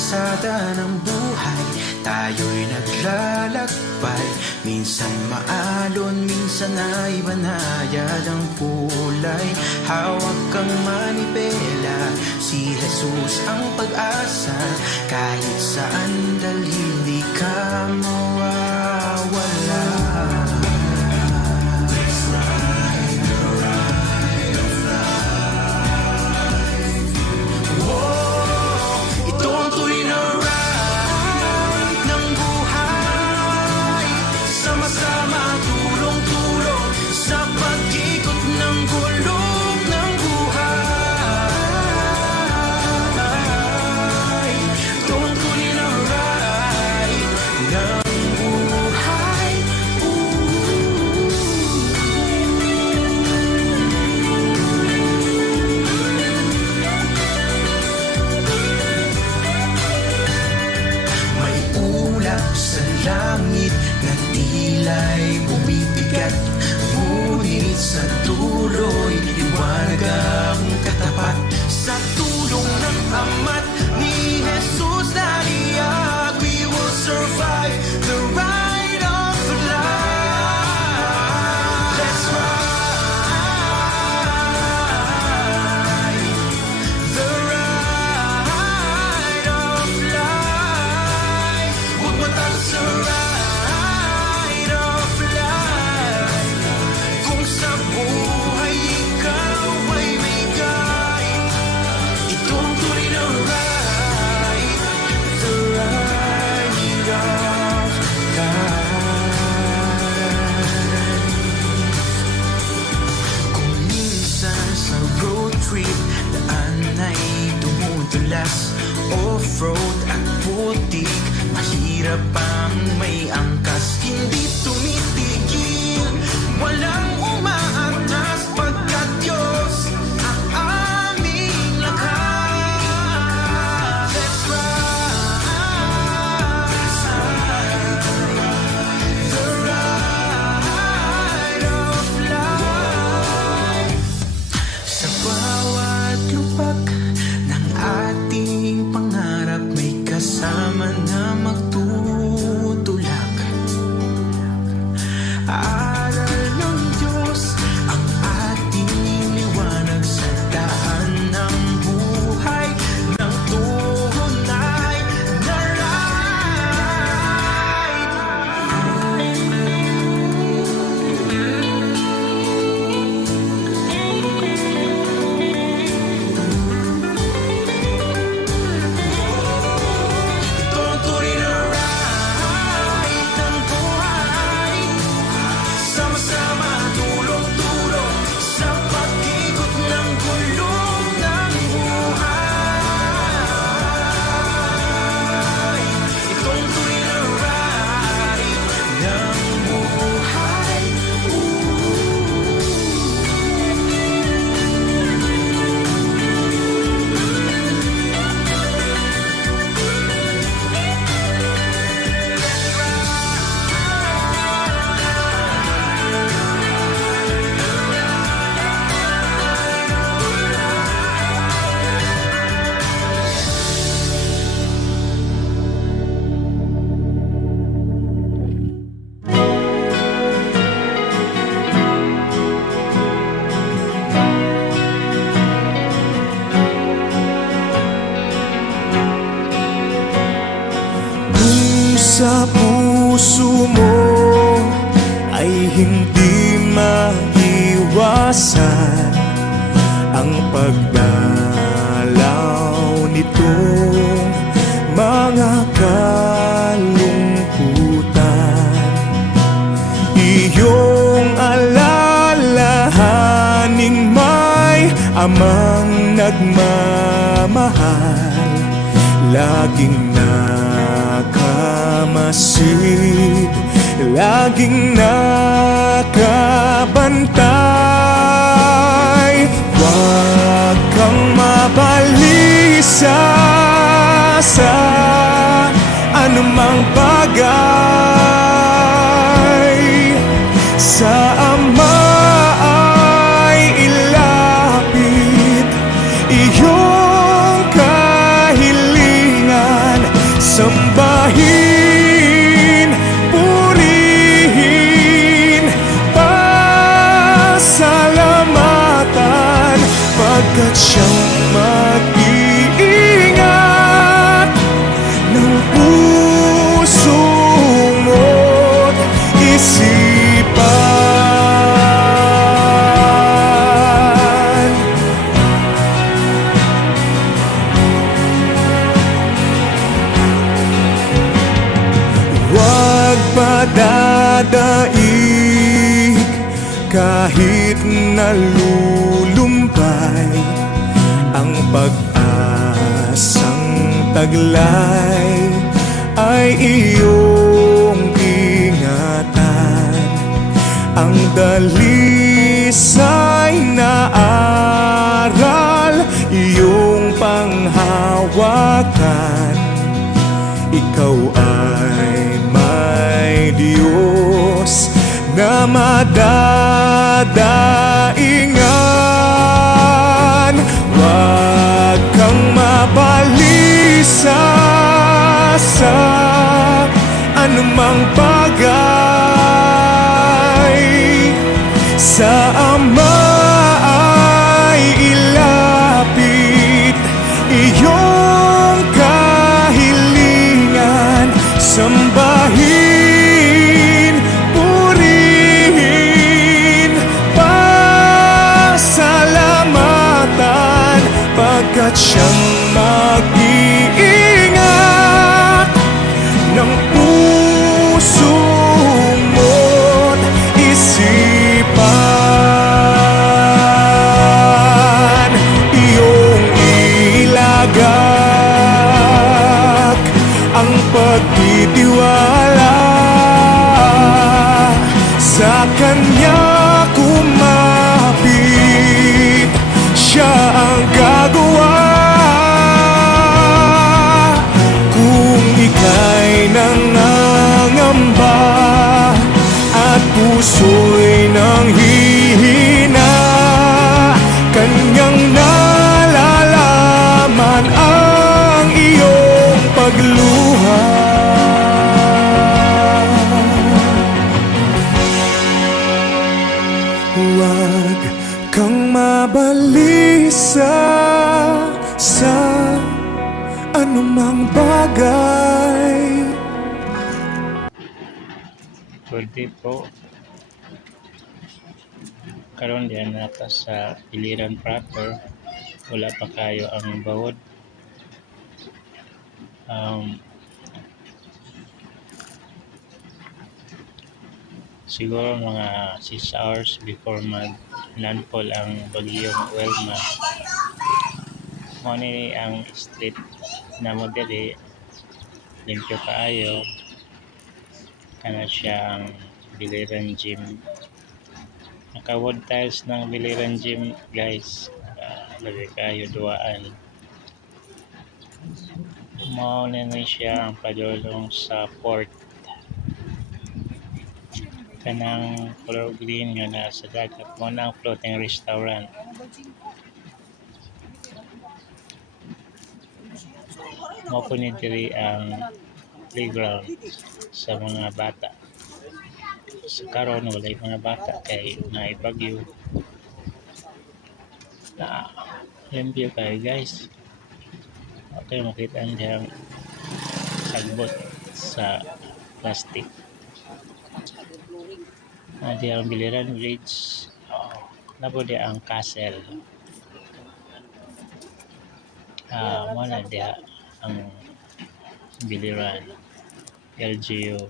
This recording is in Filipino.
kalsada ng buhay, tayo'y naglalakbay. Minsan maalon, minsan ay banayad ang kulay. Hawak kang manibela, si Jesus ang pag-asa. Kahit saan dalhin, di ka mawawala. Langit na tila'y bumibigat, ngunit sa dulo'y liwanag ang katapat. Sa tulong ng Ama't ni Jesus nariyak, we will survive the ride of life. Let's ride the ride of life. Huwag matalo sa ride of life. Kung sa buhay ikaw ay may guide, ito ang tunay na ride, the ride of life. Kung minsan sa road trip, daan ay tumutulas, off-road at putik, mahirap ang may angkas, hindi tumitigil, walang umaatras, pagkat Diyos ang aming lakas. Let's ride the ride of life. Sa bawat lupak ng ating pangarap, may kasama na magtutulak. Aral ng Diyos ang ating liwanag sa daan ng buhay, ng tunay na ito ang tunay na ride ng buhay. Sama-sama, tulong-tulong sa pag-ikot ng gulong ng buhay. Ito ang tunay na ride ng buhay. Kung sa puso mo ay hindi maiwasan ang pagdalaw nitong mga kalungkutan, iyong alalahaning may amang nagmamahal, laging nakamasid, laging nakabantay. Huwag kang mabalisa sa anumang bagay. Sa Ama ay ilapit iyong kahilingan, pagkat siyang mag-iingat ng puso mo't isipan. Huwag padadaig kahit nalulumbay ang pag-asang taglay ay iyong ingatan. Ang dalisay na aral iyong panghawakan. Ikaw ay may Diyos na madadaingan. Huwag kang mabalisa sa anumang bagay. Sa Ama ay ilapit iyong kahilingan. Sambahin, purihin, pasalamatan, pagkat siyang mag-iingat ng puso mo't isipan. Iyong ilagak ang pagtitiwala sa Kanya kumapit, Siya ang gagawa. Kung ika'y nangangamba at puso'y nanghihina, Kanyang nalalaman ang iyong pagluha. Huwag kang mabalisa sa anumang bagay. Pwede po. Karon diyan nata sa Iliran proper. Wala pa kayo ang bawod. Siguro mga 6 hours before mag-landfall ang bagyong Wilma. Mo ni ang street na mo diri limpyo kaayo. Kana siya ang Biliran Gym. Naka-wood tiles ng Biliran Gym, guys. Lagi kayo duaan. Mao na siya ang padulong sa port. Kanang color green nga na sa dagat. Mo na ang floating restaurant. Mo po ni diri ang playground sa mga bata. Sa karon walay mga bata kay naibagyo na limpyo kayo, guys. Okay, makita niyang sagbot sa plastic. Di ang Biliran Bridge. Nabo di ang castle. Mo na di ang Biliran LGU.